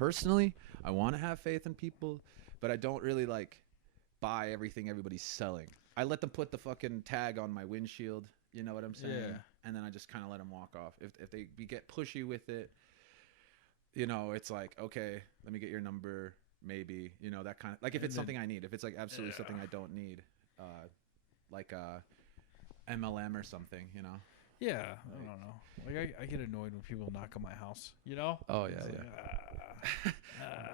personally, I want to have faith in people, but I don't really like buy everything everybody's selling. I let them put the fucking tag on my windshield. You know what I'm saying? Yeah. And then I just kind of let them walk off. If they get pushy with it, you know, it's like, okay, let me get your number, maybe, you know, that kind of, like if it's something I need, if it's like absolutely something I don't need, like MLM or something, you know? Yeah, I don't know. Like I get annoyed when people knock on my house, you know? Oh, yeah, It's yeah. like,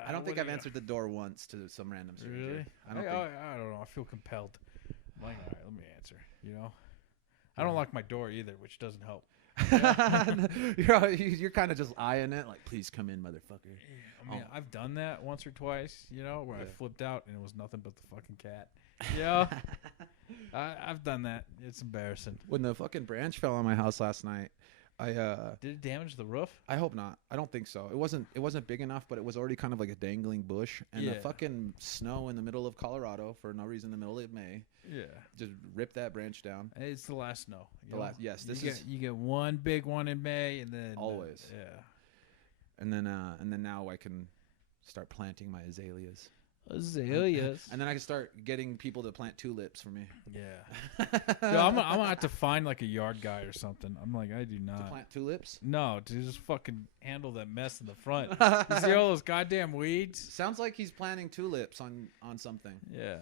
I don't think I've answered the door once to some random stranger. Really? I don't know. I feel compelled. I'm like, all right, let me answer, you know? I don't lock my door either, which doesn't help. You're kind of just eyeing it, like, please come in, motherfucker. I mean, I've done that once or twice, you know, where I flipped out and it was nothing but the fucking cat. You know? I've done that. It's embarrassing. When the fucking branch fell on my house last night, did it damage the roof? I hope not. I don't think so. It wasn't big enough, but it was already kind of like a dangling bush. And the fucking snow in the middle of Colorado for no reason in the middle of May. Yeah. Just ripped that branch down. It's the last snow. Yes. You get one big one in May and then always. And then now I can start planting my azaleas. Azaleas. And then I can start getting people to plant tulips for me. Yeah. Yo, I'm gonna have to find like a yard guy or something. I'm like, I do not. To plant tulips? No, to just fucking handle that mess in the front. You see all those goddamn weeds? Sounds like he's planting tulips on something. Yeah.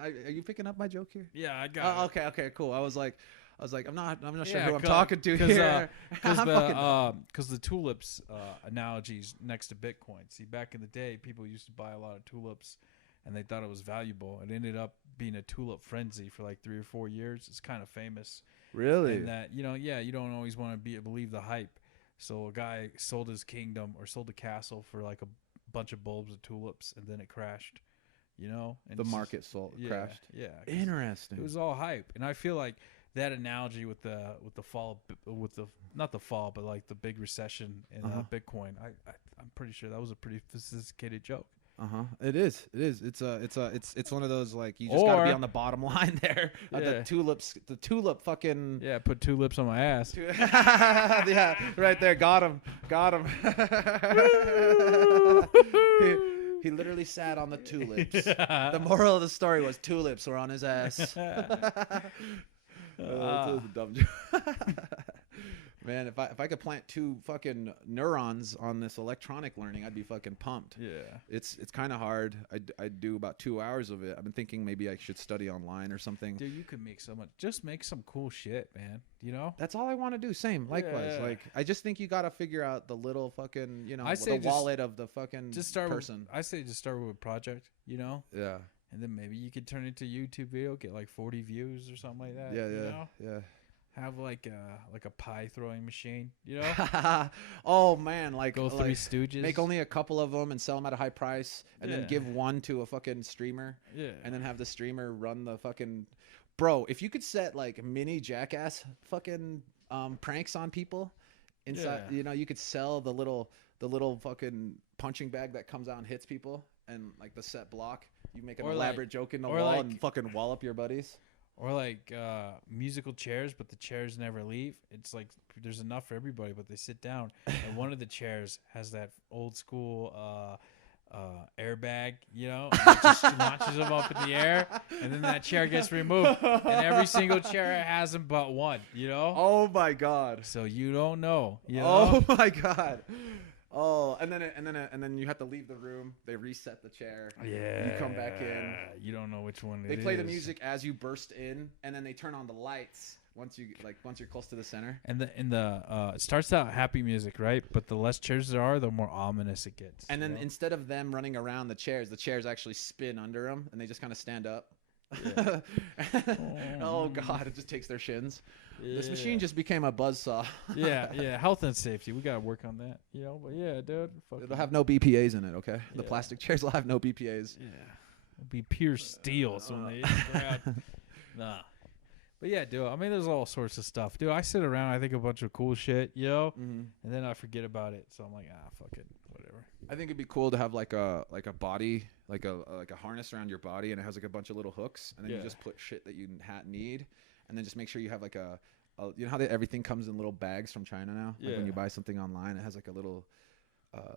Are you picking up my joke here? Yeah, I got it. Okay, cool. I was like, I'm not sure who I'm talking to here. Because the tulips analogies next to Bitcoin. See, back in the day, people used to buy a lot of tulips, and they thought it was valuable. It ended up being a tulip frenzy for like 3 or 4 years. It's kind of famous. Really? And that, you know, you don't always want to believe the hype. So a guy sold his kingdom or sold a castle for like a bunch of bulbs of tulips, and then it crashed. You know, and the market crashed. Yeah, interesting. It was all hype, and I feel like that analogy with the fall, not the fall, but like the big recession in Bitcoin. I'm pretty sure that was a pretty sophisticated joke. It is. It's one of those, like, you just gotta be on the bottom line there. The tulip fucking put tulips on my ass. Yeah, right there. Got him. He literally sat on the tulips. The moral of the story was tulips were on his ass. That's a dumb joke. Man, if I could plant 2 fucking neurons on this electronic learning, I'd be fucking pumped. Yeah. It's kind of hard. I do about 2 hours of it. I've been thinking maybe I should study online or something. Dude, you could make so much. Just make some cool shit, man. You know? That's all I want to do. Same. Likewise. Yeah. Like, I just think you got to figure out the little fucking, you know, wallet of the fucking person. I say just start with a project, you know? Yeah. And then maybe you could turn it to a YouTube video, get like 40 views or something like that. Yeah. Have like a pie throwing machine, you know? Oh man, Three Stooges. Make only a couple of them and sell them at a high price, and then give one to a fucking streamer. Yeah. And then have the streamer run the fucking. Bro, if you could set like mini Jackass fucking pranks on people inside, you know, you could sell the little fucking punching bag that comes out and hits people, and like the set block. You make an elaborate joke in the wall and fucking wallop your buddies. Or like musical chairs, but the chairs never leave. It's like there's enough for everybody, but they sit down. And one of the chairs has that old school airbag, you know, and it just launches them up in the air, and then that chair gets removed. And every single chair has them but one, you know? Oh my God. So you don't know. You know? Oh my God. Oh, and then you have to leave the room. They reset the chair. Yeah. You come back in. You don't know which one it is. They play the music as you burst in, and then they turn on the lights once you're close to the center. And it starts out happy music, right? But the less chairs there are, the more ominous it gets. And then instead of them running around the chairs actually spin under them, and they just kind of stand up. Yeah. Oh God, it just takes their shins. Yeah. This machine just became a buzzsaw. Yeah. Health and safety, we gotta work on that, you know. But yeah, dude, it'll have no BPA's in it. Okay, the plastic chairs will have no BPA's. Yeah, it'll be pure steel. So when they hit the ground, nah. But yeah, dude. I mean, there's all sorts of stuff, dude. I sit around, I think a bunch of cool shit, you know, and then I forget about it. So I'm like, fuck it, whatever. I think it'd be cool to have like a body, like a harness around your body, and it has like a bunch of little hooks, and then you just put shit that you need, and then just make sure you have like a you know how everything comes in little bags from China now. Like when you buy something online, it has like a little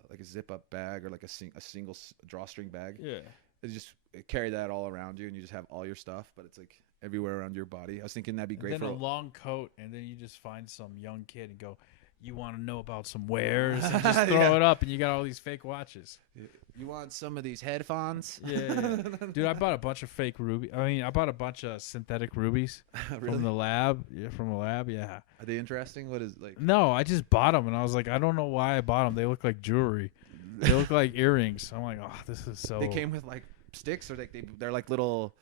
like a zip up bag or like a single drawstring bag. Yeah. You just carry that all around you, and you just have all your stuff, but it's like everywhere around your body. I was thinking that'd be great And then for a long coat, and then you just find some young kid and go, "You want to know about some wares?" And just throw it up, and you got all these fake watches. You want some of these headphones? Yeah. Dude, I bought a bunch of fake ruby. I mean, I bought a bunch of synthetic rubies Really? from the lab. Yeah, from the lab. Yeah. Are they interesting? What is like? No, I just bought them, and I was like, I don't know why I bought them. They look like jewelry. They look like earrings. I'm like, oh, this is so. They came with like sticks, or like they're like little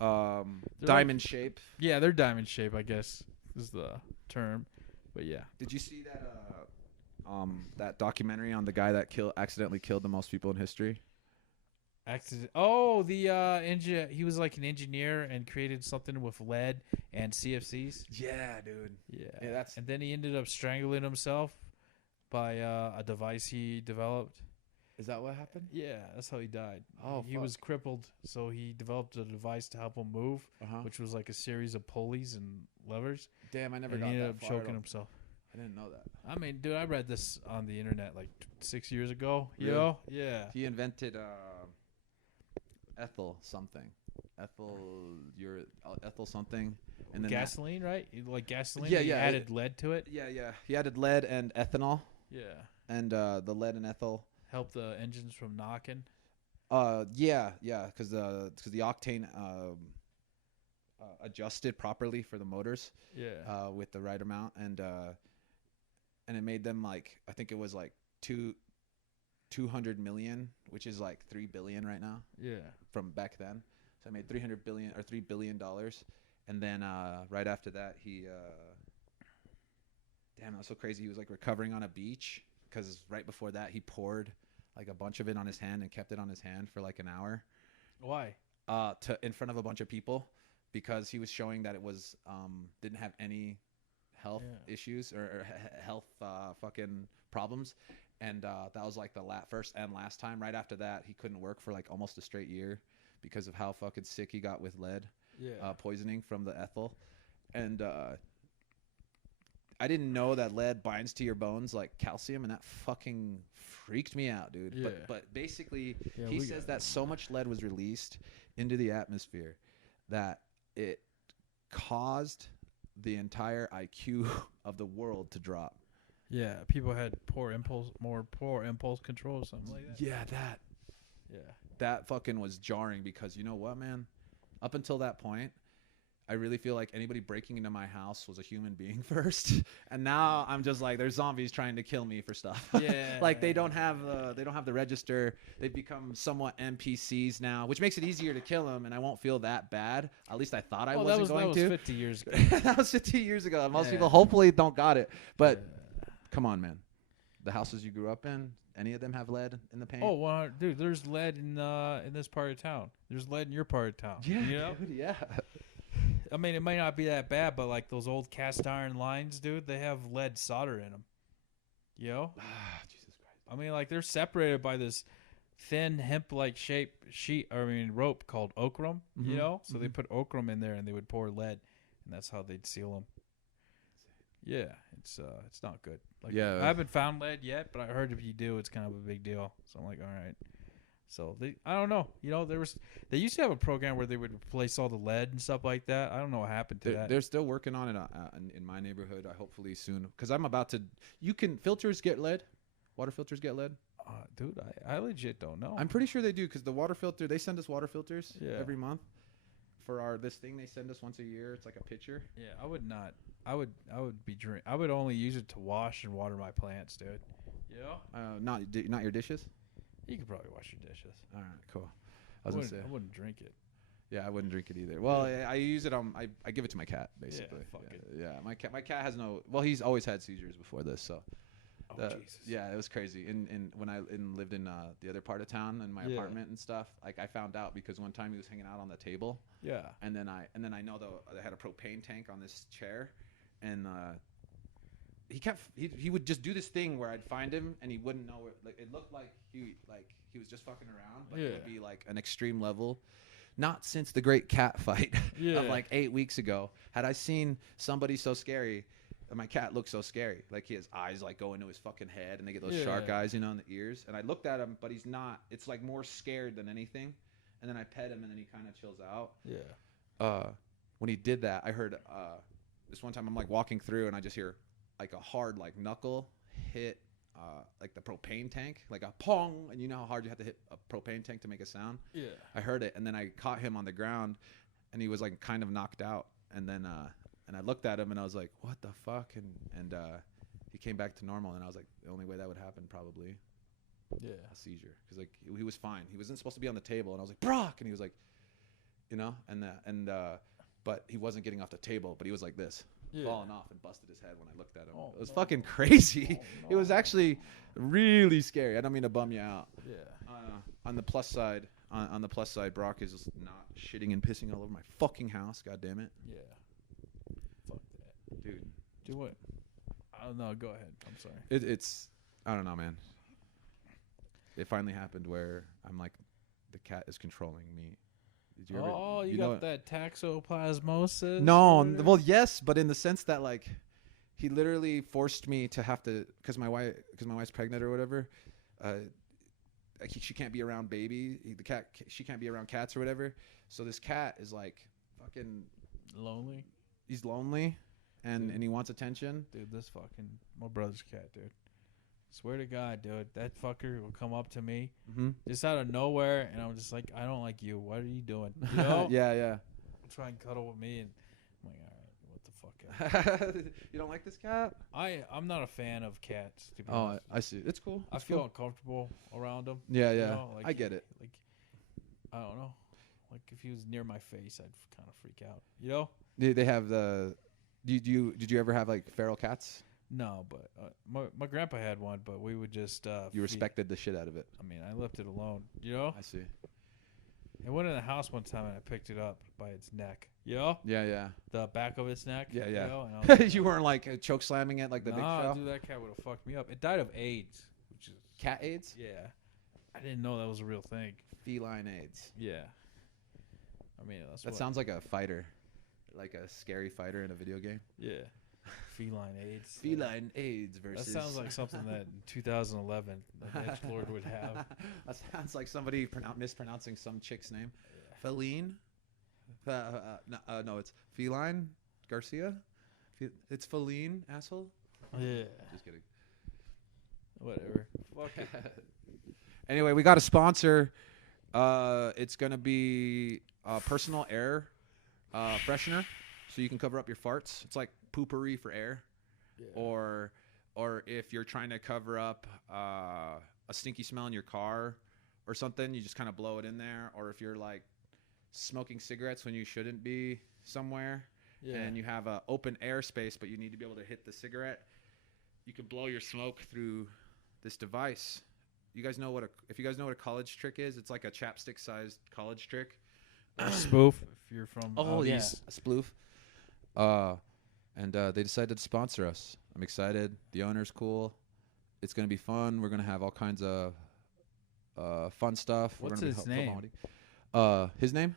They're diamond shape. Yeah, they're diamond shape, I guess is the term. But yeah. Did you see that documentary on the guy that accidentally killed the most people in history? Oh, the he was like an engineer and created something with lead and CFCs. Yeah, dude. Yeah, and then he ended up strangling himself by a device he developed. Is that what happened? Yeah, that's how he died. Oh, he was crippled, so he developed a device to help him move, which was like a series of pulleys and levers. Damn, I never and got he that ended up far. choking himself. I didn't know that. I mean, dude, I read this on the internet like 6 years ago. Really? You know? Yeah. He invented ethyl something. Ethyl something. And then gasoline, right? Like gasoline. Yeah, He yeah. added lead to it. Yeah. He added lead and ethanol, Yeah. and the lead and ethyl. Help the engines from knocking. Yeah, because the octane adjusted properly for the motors. Yeah. With the right amount, and it made them like, I think it was like 200 million, which is like 3 billion right now. Yeah. From back then. So I made 300 billion or $3 billion, and then right after that he damn, that was so crazy. He was like recovering on a beach, because right before that he poured like a bunch of it on his hand and kept it on his hand for like an hour. Why? In front of a bunch of people, because he was showing that it was didn't have any health issues or health fucking problems, and that was like the first and last time. Right after that, he couldn't work for like almost a straight year because of how fucking sick he got with lead poisoning from the ethyl. And I didn't know that lead binds to your bones like calcium, and that fucking freaked me out, dude. Yeah. But basically, he says that so much lead was released into the atmosphere that it caused the entire IQ of the world to drop. Yeah, people had poor impulse control or something like that. Yeah, that fucking was jarring, because you know what, man? Up until that point, I really feel like anybody breaking into my house was a human being first, and now I'm just like, there's zombies trying to kill me for stuff. Yeah, like they don't have the register. They've become somewhat NPCs now, which makes it easier to kill them, and I won't feel that bad. At least I thought I wasn't going to. That was 50 years ago. That was 50 years ago. Most people hopefully don't got it, but come on, man. The houses you grew up in, any of them have lead in the paint? Oh, well, dude, there's lead in this part of town. There's lead in your part of town. Yeah, you know? dude, yeah. I mean, it might not be that bad, but like those old cast iron lines, dude, they have lead solder in them. You know? Jesus Christ. I mean, like they're separated by this thin hemp-like rope called okram. You know? So they put okram in there, and they would pour lead, and that's how they'd seal them. Yeah, it's not good. Like, I haven't found lead yet, but I heard if you do, it's kind of a big deal. So I'm like, all right. So I don't know. You know, they used to have a program where they would replace all the lead and stuff like that. I don't know what happened to that. They're still working on it in my neighborhood. Hopefully soon, because I'm about to. Filters get lead. Water filters get lead. Dude, I legit don't know. I'm pretty sure they do, because the water filter, they send us water filters every month for this thing they send us once a year. It's like a pitcher. Yeah, I would not. I would I would only use it to wash and water my plants, dude. You know? Not your dishes. You could probably wash your dishes. All right, cool. I wouldn't drink it. Yeah, I wouldn't drink it either. Well, I use it on. I give it to my cat, basically. Yeah, fuck it. Yeah, my cat has no. Well, he's always had seizures before this, so. Jesus. Yeah, it was crazy. When I lived in the other part of town in my apartment and stuff, like I found out because one time he was hanging out on the table. Yeah. And then I know they had a propane tank on this chair, and he would just do this thing where I'd find him and he wouldn't know it. Like it looked like he was just fucking around, but it would be like an extreme level. Not since the great cat fight of like 8 weeks ago had I seen somebody so scary. And my cat looks so scary. Like his eyes like go into his fucking head, and they get those shark eyes, you know, in the ears. And I looked at him, but he's not. It's like more scared than anything. And then I pet him, and then he kind of chills out. Yeah. When he did that, I heard this one time I'm like walking through, and I just hear like a hard like knuckle hit like the propane tank, like a pong. And you know how hard you have to hit a propane tank to make a sound? Yeah. I heard it, and then I caught him on the ground, and he was like kind of knocked out. And then and I looked at him, and I was like, what the fuck? And he came back to normal, and I was like, the only way that would happen probably a seizure, because like he was fine. He wasn't supposed to be on the table, and I was like, Brock, and he was like, you know, but he wasn't getting off the table, but he was like this, falling off, and busted his head when I looked at him. It was fucking crazy. It was actually really scary. I don't mean to bum you out. On the plus side, Brock is not shitting and pissing all over my fucking house. God damn it. Yeah. Fuck that, dude. Do what? I don't know. Go ahead. I'm sorry. It's I don't know, man. It finally happened where I'm like, the cat is controlling me. Did you ever? You got that toxoplasmosis? No, well, yes, but in the sense that like, he literally forced me to have to, because my wife's pregnant or whatever. She can't be around she can't be around cats or whatever. So this cat is like fucking lonely. He's lonely, and he wants attention. Dude, this fucking my brother's cat, dude. Swear to God, dude, that fucker will come up to me just out of nowhere, and I'm just like, I don't like you. What are you doing? You know? Yeah. Try and cuddle with me, and I'm like, all right, what the fuck? You don't like this cat? I'm not a fan of cats. To be honest. I see. It's cool. I feel uncomfortable around them. Yeah. You know? Like, I get it. Like, I don't know. Like if he was near my face, I'd kind of freak out. You know? They have the. Did you ever have like feral cats? No, but my grandpa had one, but we would just. You respected the shit out of it. I mean, I left it alone. You know? I see. It went in the house one time, and I picked it up by its neck. You know? Yeah. The back of its neck. Yeah. You know? And I was like, you weren't like choke slamming it like the big show? Dude, that cat would have fucked me up. It died of AIDS. Which is cat AIDS? Yeah. I didn't know that was a real thing. Feline AIDS. Yeah. I mean, that sounds like a fighter. Like a scary fighter in a video game. Yeah. Feline AIDS. Feline AIDS versus. That sounds like something that in 2011 an edgelord would have. That sounds like somebody mispronouncing some chick's name. Yeah. Feline? No, it's Feline Garcia. It's Feline, asshole. Yeah. Just kidding. Whatever. Fuck it. Anyway, we got a sponsor. It's gonna be personal air freshener, so you can cover up your farts. It's like poopery for air. Yeah. Or if you're trying to cover up a stinky smell in your car or something, you just kind of blow it in there. Or if you're like smoking cigarettes when you shouldn't be somewhere, and you have a open air space, but you need to be able to hit the cigarette, you can blow your smoke through this device. You guys know if you guys know what a college trick is, it's like a chapstick sized college trick. Or spoof if you're from a sploof. And they decided to sponsor us. I'm excited. The owner's cool. It's gonna be fun. We're gonna have all kinds of fun stuff. What's his name? His name?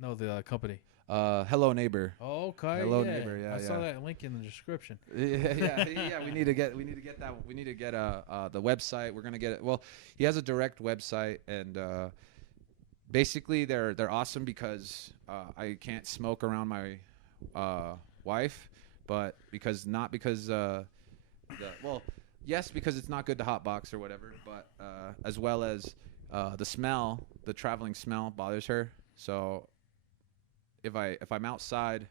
No, the company. Hello Neighbor. Oh, okay. Hello Neighbor. Yeah, I saw that link in the description. Yeah. We need to get that. We need to get the website. We're gonna get it. Well, he has a direct website, and basically they're awesome because I can't smoke around my wife, but because yes, because it's not good to hotbox or whatever, but as well as the traveling smell bothers her. So if I'm outside,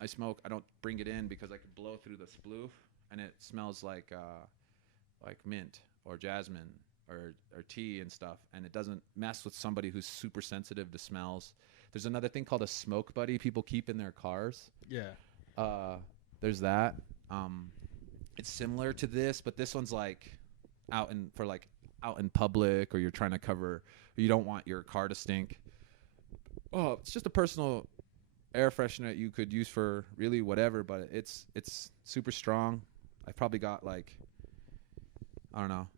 I smoke. I don't bring it in because I could blow through the sploof, and it smells like mint or jasmine or tea and stuff, and it doesn't mess with somebody who's super sensitive to smells. There's another thing called a smoke buddy people keep in their cars. Yeah. There's that. It's similar to this, but this one's like out in public, or you're trying to cover, or you don't want your car to stink. Oh, it's just a personal air freshener that you could use for really whatever, but it's super strong. I've probably got like, I don't know,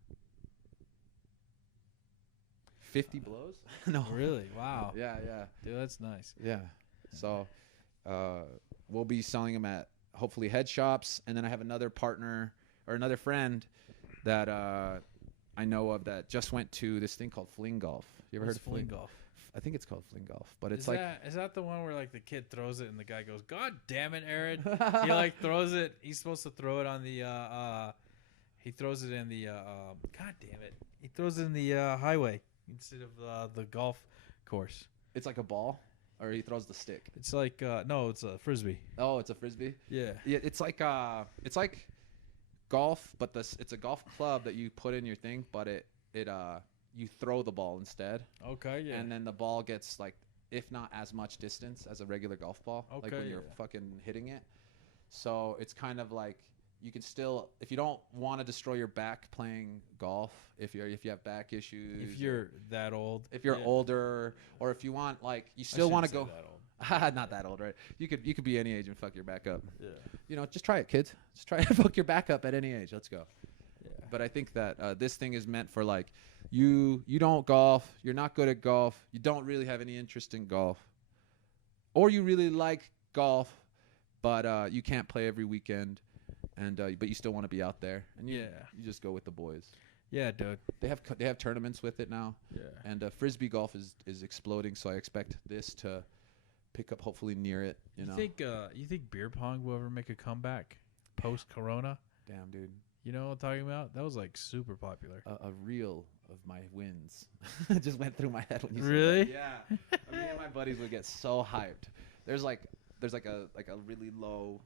50 blows. No, really? Wow. Yeah. Dude, that's nice. Yeah. So we'll be selling them at hopefully head shops, and then I have another partner or another friend that I know of that just went to this thing called fling golf. You ever heard of fling golf? I think it's called fling golf, but it's is that the one where like the kid throws it and the guy goes, "God damn it, Aaron!" He like throws it. He's supposed to throw it on the. He throws it in the. God damn it! He throws it in the highway instead of the golf course. It's like a ball, or he throws the stick. It's like no, it's a frisbee. Oh, it's a frisbee. Yeah. Yeah, it's like golf, but it's a golf club that you put in your thing, but it you throw the ball instead. Okay, yeah. And then the ball gets like, if not as much distance as a regular golf ball, like when you're fucking hitting it. So it's kind of like you can still, if you don't want to destroy your back playing golf, if you have back issues, if you're that old, if you're older, or if you want like you still want to go. Not that old, right? You could be any age and fuck your back up. Yeah. You know, just try it, kids. Just try to fuck your back up at any age. Let's go. Yeah. But I think that this thing is meant for like you don't golf, you're not good at golf, you don't really have any interest in golf, or you really like golf, but you can't play every weekend, and but you still want to be out there, and you just go with the boys. Yeah, dude. They have tournaments with it now. Yeah. And frisbee golf is exploding, so I expect this to pick up hopefully near it. You know. You think beer pong will ever make a comeback post Corona? Damn, dude. You know what I'm talking about? That was like super popular. A reel of my wins just went through my head when you really? said that. Yeah. Me and my buddies would get so hyped. There's like a really low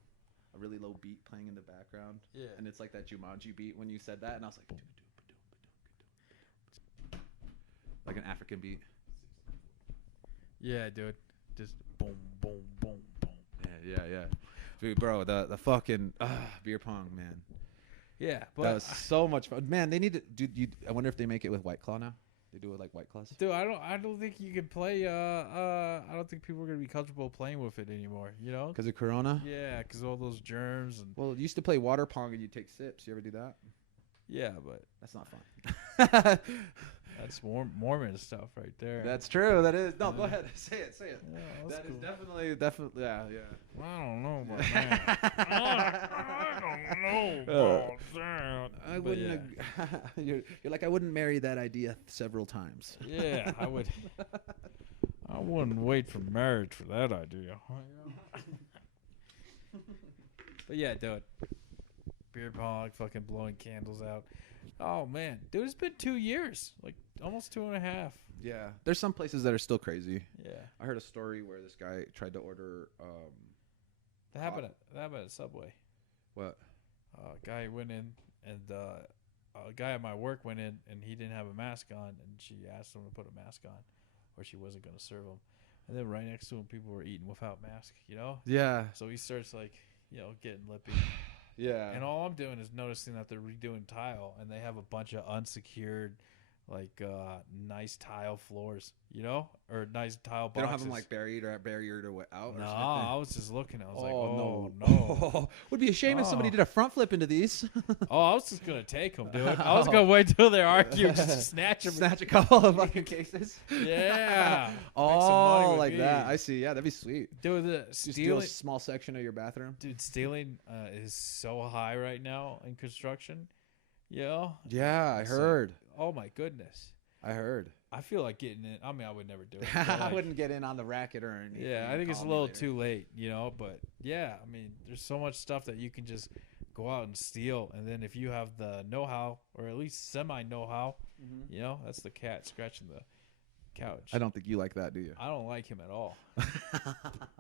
beat playing in the background. Yeah. And it's like that Jumanji beat when you said that, and I was like an African beat. Yeah, dude. Just boom, boom, boom, boom. Yeah. Dude, bro, the fucking beer pong, man. Yeah, but that was so much fun. Man, they need to dude. I wonder if they make it with White Claw now. They do it like White Claws. Dude, I don't think you can play. I don't think people are gonna be comfortable playing with it anymore. You know, because of Corona. Yeah, because all those germs and. Well, you used to play water pong and you take sips. You ever do that? Yeah, but that's not fun. That's Mormon stuff right there. That's true. That is. No, go ahead. Say it. Yeah, that cool. is definitely. Yeah. I don't know about that. I don't know about that. I wouldn't. Yeah. You're like, I wouldn't marry that idea several times. Yeah, I would. I wouldn't wait for marriage for that idea. But yeah, dude. Beer pong, fucking blowing candles out. Oh man, dude, it's been 2 years, like almost 2.5. Yeah, there's some places that are still crazy. Yeah, I heard a story where this guy tried to order. That happened at Subway. What? A guy went in, and a guy at my work went in, and he didn't have a mask on, and she asked him to put a mask on, or she wasn't going to serve him. And then right next to him, people were eating without mask. You know? Yeah. So he starts like, getting lippy. Yeah. And all I'm doing is noticing that they're redoing tile, and they have a bunch of unsecured, like nice tile floors, or nice tile boxes. They don't have them like barriered or out. No, or I was just looking. I was like, no. no. Would be a shame if somebody did a front flip into these. I was just gonna take them, dude. I was gonna wait till they argue, just to snatch them, snatch a couple of fucking cases. Yeah. Like that. I see. Yeah, that'd be sweet. Dude, steal a small section of your bathroom. Dude, stealing is so high right now in construction. Yeah, I heard. Oh my goodness. I heard. I feel like getting in. I mean, I would never do it. I wouldn't get in on the racket or anything. Yeah, I think it's a little too late, But yeah, I mean, there's so much stuff that you can just go out and steal, and then if you have the know-how, or at least semi-know-how, that's the cat scratching the couch. I don't think you like that, do you? I don't like him at all.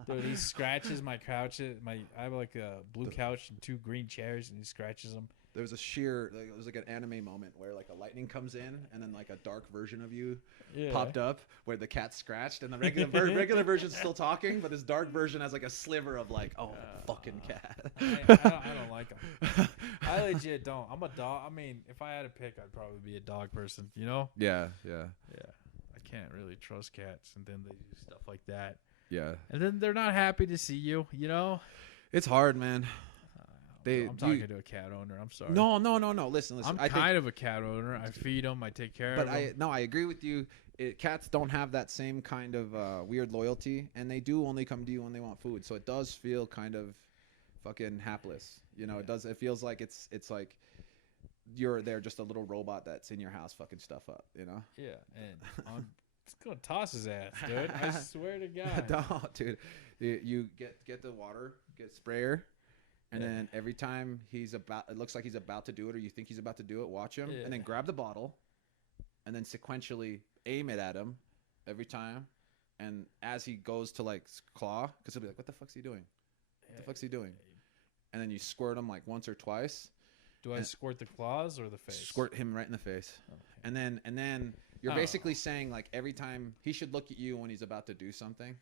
Dude, he scratches my couch. I have like a blue couch and 2 green chairs, and he scratches them. There was it was like an anime moment where like a lightning comes in and then like a dark version of you popped up where the cat scratched and the regular version's still talking, but this dark version has like a sliver of like, fucking cat. I don't like him. I legit don't. I'm a dog. I mean, if I had to pick, I'd probably be a dog person, Yeah. I can't really trust cats, and then they do stuff like that. Yeah. And then they're not happy to see you, It's hard, man. I'm talking to a cat owner. I'm sorry. No. Listen. I'm kind of a cat owner. I feed them. I take care of them. But I agree with you. Cats don't have that same kind of weird loyalty, and they do only come to you when they want food. So it does feel kind of fucking hapless. You know, it feels like it's like they're just a little robot that's in your house fucking stuff up, you know? Yeah, and I'm just gonna toss his ass, dude. I swear to God. No, dude. You get the water, get sprayer, and then every time it looks like he's about to do it, or you think he's about to do it, watch him, and then grab the bottle, and then sequentially aim it at him every time. And as he goes to like claw, because he'll be like, "What the fuck's he doing? What the fuck's he doing?" And then you squirt him like once or twice. Do I squirt the claws or the face? Squirt him right in the face. Okay. And then you're basically saying like every time he should look at you when he's about to do something,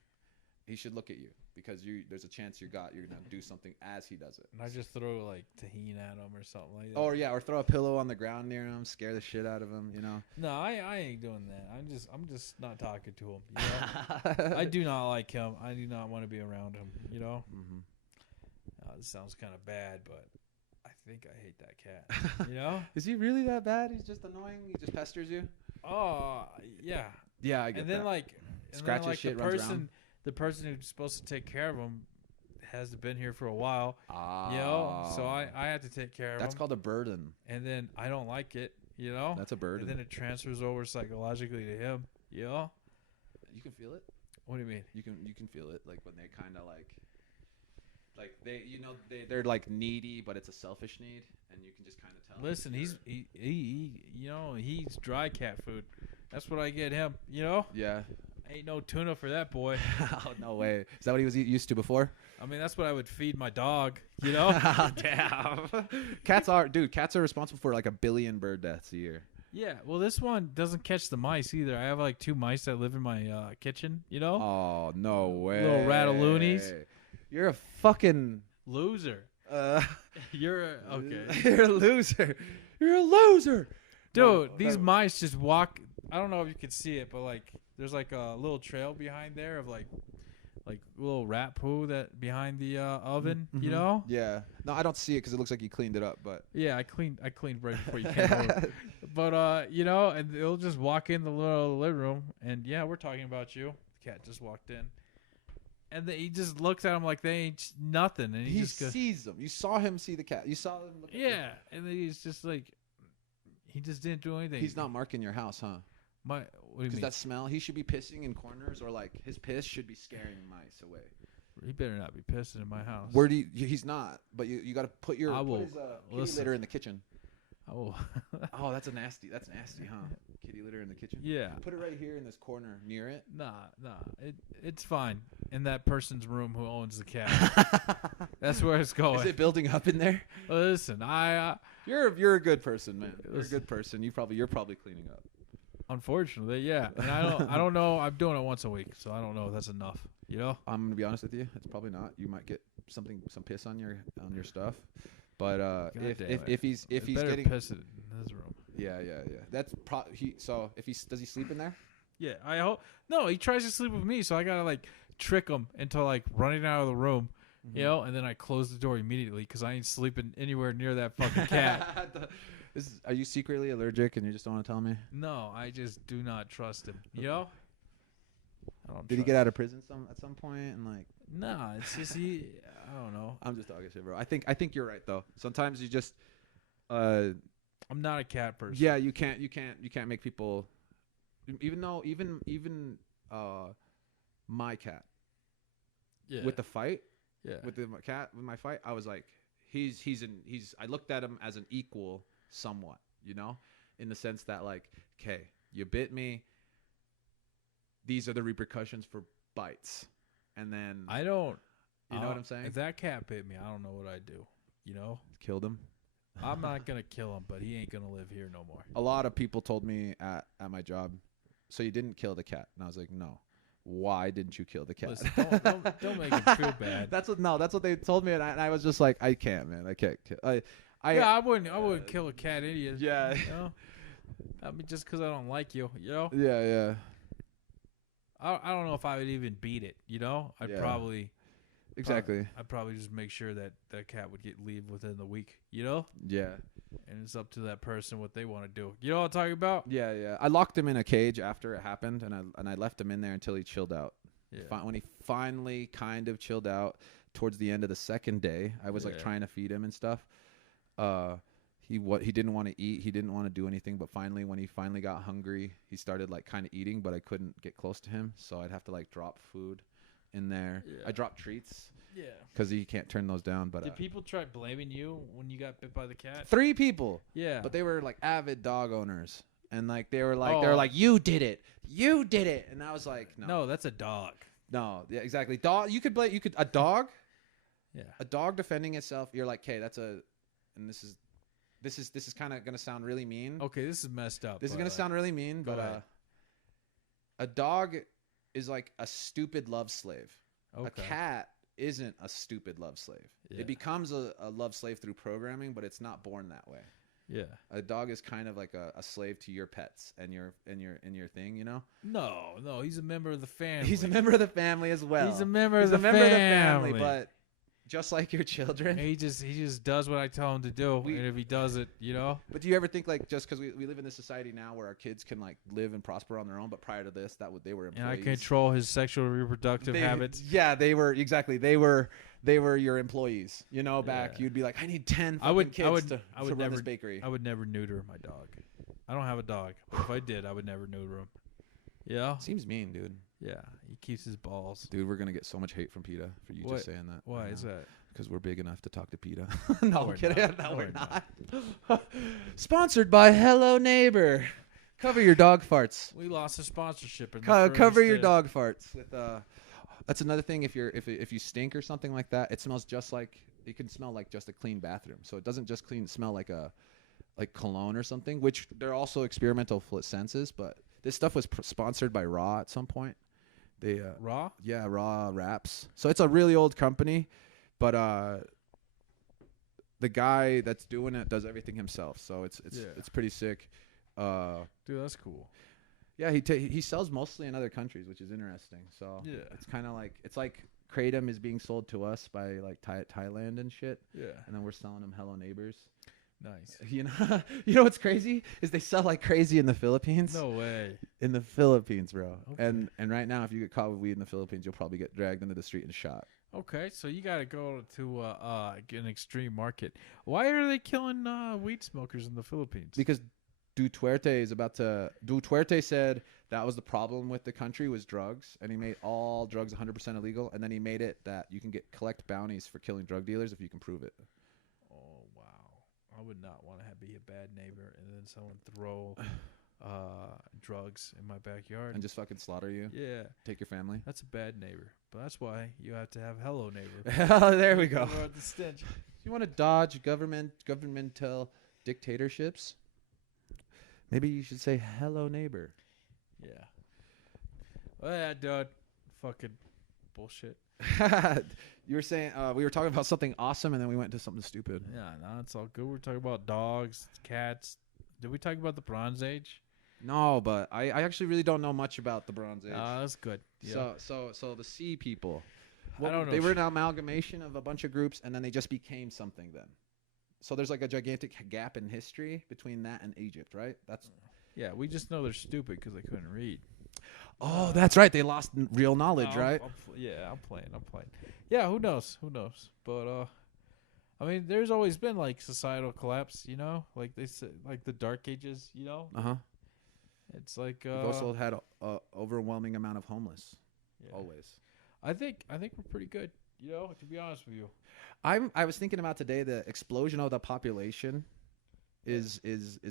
he should look at you because there's a chance you're gonna do something as he does it. And I just throw like tahini at him or something like that. Or throw a pillow on the ground near him, scare the shit out of him. You know. No, I ain't doing that. I'm just not talking to him. You know? I do not like him. I do not want to be around him. You know. Mm-hmm. This sounds kind of bad, but I think I hate that cat. You know? Is he really that bad? He's just annoying. He just pesters you. Oh yeah. Yeah, I get and then, that. Like scratches like shit, runs around. The person who's supposed to take care of him hasn't been here for a while. You know, so I have to take care of him. That's called a burden. And then I don't like it. You know, that's a burden. And then it transfers over psychologically to him. You know, you can feel it. What do you mean? You can feel it, like when they kind of like they, you know, they're like needy, but it's a selfish need, and you can just kind of tell. Listen, he you know, he eats dry cat food. That's what I get him. You know. Yeah. Ain't no tuna for that boy. Oh, no way. Is that what he was used to before? I mean, that's what I would feed my dog, you know? Damn. Cats are responsible for like 1 billion bird deaths a year. Yeah, well, this one doesn't catch the mice either. I have like 2 mice that live in my kitchen, you know? Oh, no way. Little rataloonies. You're a fucking loser. You're okay. You're a loser. You're a loser. Dude, these mice just walk. I don't know if you can see it, but like there's like a little trail behind there of like little rat poo that behind the oven, you know? Yeah. No, I don't see it because it looks like you cleaned it up, but yeah, I cleaned right before you came over. But you know, and they'll just walk in the little living room, and yeah, we're talking about you. The cat just walked in, and he just looks at him like they ain't nothing, and he just sees them. You saw him see the cat. You saw him look at them. And then he's just like, he just didn't do anything. He's not marking your house, huh? What do you mean? That smell, he should be pissing in corners, or like his piss should be scaring mice away. He better not be pissing in my house. Where do he's not, but you got to put his kitty litter in the kitchen. Oh, that's nasty, huh? Kitty litter in the kitchen. Yeah. Put it right here in this corner near it. Nah, it's fine. In that person's room who owns the cat. That's where it's going. Is it building up in there? Listen, you're a good person, man. You're a good person. You're probably cleaning up. Unfortunately, yeah. And I don't know. I'm doing it once a week, so I don't know if that's enough. You know? I'm gonna be honest with you. It's probably not. You might get some piss on your stuff. But if he's getting piss in his room. Yeah. That's does he sleep in there? Yeah, I hope. No, he tries to sleep with me, so I gotta like trick him into like running out of the room. You know, and then I close the door immediately because I ain't sleeping anywhere near that fucking cat. Are you secretly allergic and you just don't want to tell me? No, I just do not trust him. You know? Did he get out of prison at some point and like? Nah, it's just I don't know. I'm just talking shit, bro. I think you're right though. Sometimes you just. I'm not a cat person. Yeah, you can't make people. Even my cat. Yeah. With the fight. Yeah. With my fight, I was like, I looked at him as an equal somewhat, you know, in the sense that like, okay, you bit me. These are the repercussions for bites. And then I don't, you know what I'm saying? If that cat bit me, I don't know what I'd do, you know? Killed him. I'm not going to kill him, but he ain't going to live here no more. A lot of people told me at my job, so you didn't kill the cat. And I was like, no. Why didn't you kill the cat? Listen, don't make him feel bad. That's what they told me, and I was just like, I can't, man. I can't kill. I wouldn't kill a cat idiot. Yeah. You know? I mean, just because I don't like you, you know? Yeah. I don't know if I would even beat it, you know? I'd probably just make sure that that cat would leave within the week, you know? Yeah. And it's up to that person what they want to do. You know what I'm talking about? Yeah. I locked him in a cage after it happened, and I left him in there until he chilled out. Yeah. When he finally kind of chilled out, towards the end of the second day, I was like trying to feed him and stuff. He didn't want to eat. He didn't want to do anything. But finally, when he finally got hungry, he started like kind of eating, but I couldn't get close to him. So I'd have to like drop food in there. I dropped treats. Yeah. Because he can't turn those down. But did people try blaming you when you got bit by the cat? 3 people. Yeah. But they were like avid dog owners. And like they were like, you did it. You did it. And I was like, no. No, that's a dog. No, yeah, exactly. Dog. You could a dog. Yeah. A dog defending itself. You're like, okay, and this is kind of gonna sound really mean. Okay, this is messed up. This is gonna sound really mean, but a dog is like a stupid love slave. Okay. A cat isn't a stupid love slave. Yeah. It becomes a love slave through programming, but it's not born that way. Yeah. A dog is kind of like a slave to your pets and your thing, you know? No, he's a member of the family. He's a member of the family as well. He's a member of the family, but just like your children. He just does what I tell him to do, and if he does it, you know. But do you ever think like just because we live in this society now where our kids can like live and prosper on their own, but prior to this, they were employees. And I control his sexual reproductive habits. Yeah, they were your employees. You know, back you'd be like, I need 10 kids to run this bakery. I would never neuter my dog. I don't have a dog. If I did, I would never neuter him. Yeah. Seems mean, dude. Yeah, he keeps his balls. Dude, we're going to get so much hate from PETA for you just saying that. Why is that? Because we're big enough to talk to PETA. No, I'm kidding. No, we're not. Sponsored by Hello Neighbor. Cover your dog farts. We lost a sponsorship. Cover your dog farts. With that's another thing. If you stink or something like that, it smells just like it can smell like just a clean bathroom. So it doesn't just smell like cologne or something. Which they're also experimental senses, but this stuff was sponsored by Raw at some point. They Raw? Yeah, Raw Wraps. So it's a really old company, but the guy that's doing it does everything himself. So it's pretty sick. Dude, that's cool. Yeah, he sells mostly in other countries, which is interesting. So it's kind of like Kratom is being sold to us by like Thailand and shit. Yeah, and then we're selling them Hello Neighbors. Nice. You know what's crazy is they sell like crazy in the Philippines. No way. In the Philippines, bro. Okay. And right now, if you get caught with weed in the Philippines, you'll probably get dragged into the street and shot. Okay, so you got to go to an extreme market. Why are they killing weed smokers in the Philippines? Because Duterte said that was the problem with the country was drugs, and he made all drugs 100% illegal, and then he made it that you can collect bounties for killing drug dealers if you can prove it. I would not want to be a bad neighbor and then someone throw drugs in my backyard. And just fucking slaughter you? Yeah. Take your family? That's a bad neighbor. But that's why you have to have Hello Neighbor. There we go. The stench. You want to dodge governmental dictatorships? Maybe you should say Hello Neighbor. Yeah. Well, yeah, dude. Fucking bullshit. You were saying we were talking about something awesome and then we went to something stupid. Yeah, no, it's all good. We're talking about dogs, cats. Did we talk about the Bronze Age? No, but I actually really don't know much about the Bronze Age. That's good. Yeah. So the Sea People. I don't know. They were an amalgamation of a bunch of groups and then they just became something then. So there's like a gigantic gap in history between that and Egypt, right? Yeah, we just know they're stupid because they couldn't read. Oh, that's right. They lost real knowledge, right? I'm playing. Yeah, who knows? But I mean, there's always been like societal collapse, you know, like they said, like the Dark Ages, you know. It's like we've also had a overwhelming amount of homeless. Yeah. Always. I think we're pretty good, you know. To be honest with you, I was thinking about today the explosion of the population is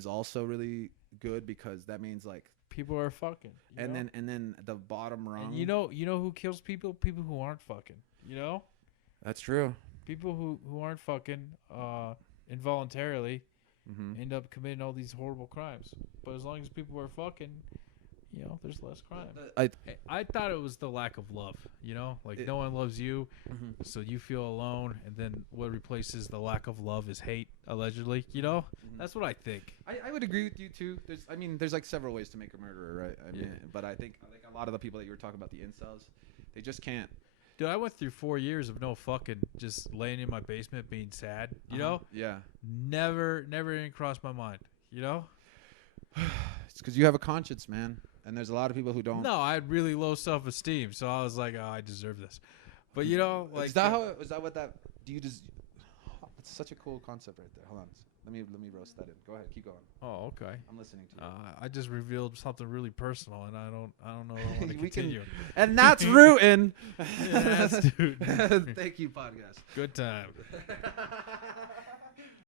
also really good because that means like. People are fucking, and then the bottom rung. And you know who kills people? People who aren't fucking. You know, that's true. People who aren't fucking involuntarily end up committing all these horrible crimes. But as long as people are fucking, you know, there's less crime. I thought it was the lack of love. You know, like no one loves you, so you feel alone, and then what replaces the lack of love is hate. Allegedly, you know, that's what I think. I would agree with you too. There's like several ways to make a murderer, right? I mean, but I think a lot of the people that you were talking about, the incels, they just can't. Dude, I went through 4 years of no fucking, just laying in my basement being sad. You know? Yeah. Never even crossed my mind. You know? It's because you have a conscience, man. And there's a lot of people who don't. No, I had really low self-esteem, so I was like, oh, I deserve this. But you know, like is that what that? Do you just? It's such a cool concept right there. Hold on. Let me roast that in. Go ahead, keep going. Oh, okay. I'm listening to you. I just revealed something really personal, and I don't know if I want to continue. And that's rootin'. Yeah, that's dude. Thank you, podcast. Good time.